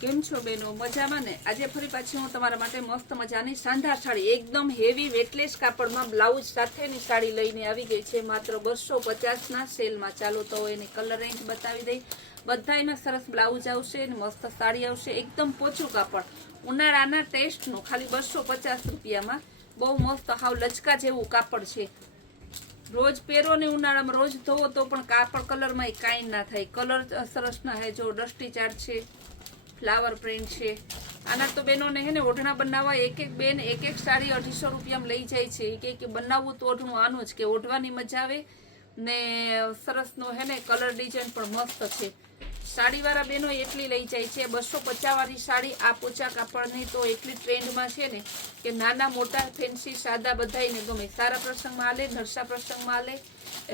કેમ છો બેનો? મજામાં ને? આજે ફરી પાછી હું તમારા માટે મસ્ત મજાની શાનદાર સાડી એકદમ હેવી વેટલેસ કાપડમાં બ્લાઉઝ સાથેની સાડી લઈને આવી ગઈ છે માત્ર 250 ના સેલમાં. ચાલો તો એની કલર રેન્જ બતાવી દઈ. બધાયમાં સરસ બ્લાઉઝ આવશે અને મસ્ત સાડી આવશે. એકદમ પોચું કાપડ, ઉનાળાના ટેસ્ટનું, ખાલી 250 રૂપિયામાં. બહુ મસ્ત હાવ લચકા જેવું કાપડ છે. રોજ પહેરો ને ઉનાળામાં રોજ ધોવો તો પણ કાપડ કલરમાં કાંઈ ના થાય. કલર સરસ ના હે. જો ડસ્ટી ચાર્ટ છે, ફ્લાવર પ્રિન્ટ છે. આના તો બેનોને હે ને ઓઢણા બનાવવા એક એક બેન એક એક સાડી 250 રૂપિયામાં લઈ જાય છે. કે બનાવવું તો ઓઢણું આનું જ કે ઓઢવાની મજા આવે ને સરસનો હે ને કલર ડિઝાઇન પણ મસ્ત છે. સાડીવાળા બેનો એટલી લઈ જાય છે. 250 વાળી સાડી આ પોચા કાપડની તો એટલી ટ્રેન્ડમાં છે ને કે નાના મોટા ફેન્સી સાદા બધાયને ગમે. સારા પ્રસંગમાં હાલે, નરસા પ્રસંગમાં હાલે,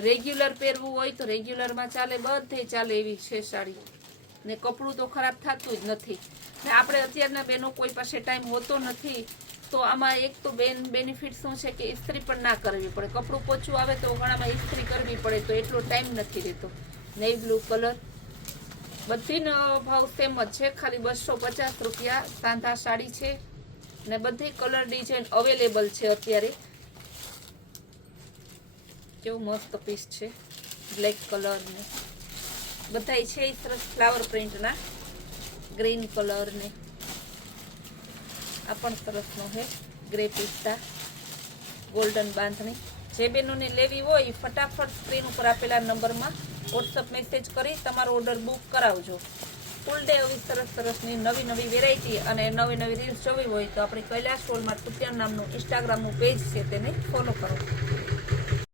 રેગ્યુલર પહેરવું હોય તો રેગ્યુલરમાં ચાલે, બધે ચાલે એવી છે સાડી. ને કપડું તો ખરાબ થતું જ નથી. ને આપણે અત્યારના બેનો કોઈ પાસે ટાઈમ હોતો નથી તો આમાં એક તો બેનિફિટ શું છે કે ઇસ્ત્રી પણ ના કરવી પડે. કપડું પોચું આવે તો ઘણામાં ઇસ્ત્રી કરવી પડે તો એટલો ટાઈમ નથી રહેતો. નેવી બ્લુ કલર, બધીનો ભાવ સેમ જ છે, ખાલી 250 રૂપિયા. સાંધા સાડી છે ને બધી કલર ડિઝાઇન અવેલેબલ છે અત્યારે. કેવું મસ્ત પીસ છે, બ્લેક કલર ને બધાય છે સરસ ફ્લાવર પ્રિન્ટના. ગ્રીન કલર ને આ પણ સરસનો છે, ગ્રે પિસ્તા, ગોલ્ડન બાંધણી. જે બેનોને લેવી હોય ફટાફટ સ્ક્રીન ઉપર આપેલા નંબરમાં વોટ્સઅપ મેસેજ કરી તમારો ઓર્ડર બુક કરાવજો. ફૂલ ડે આવી સરસ સરસની નવી નવી વેરાયટી અને નવી નવી રીલ્સ જોવી હોય તો આપણી કૈલાશ વોલમાર્ટ કુતિયાણા નામનું ઇન્સ્ટાગ્રામનું પેજ છે તેને ફોલો કરો.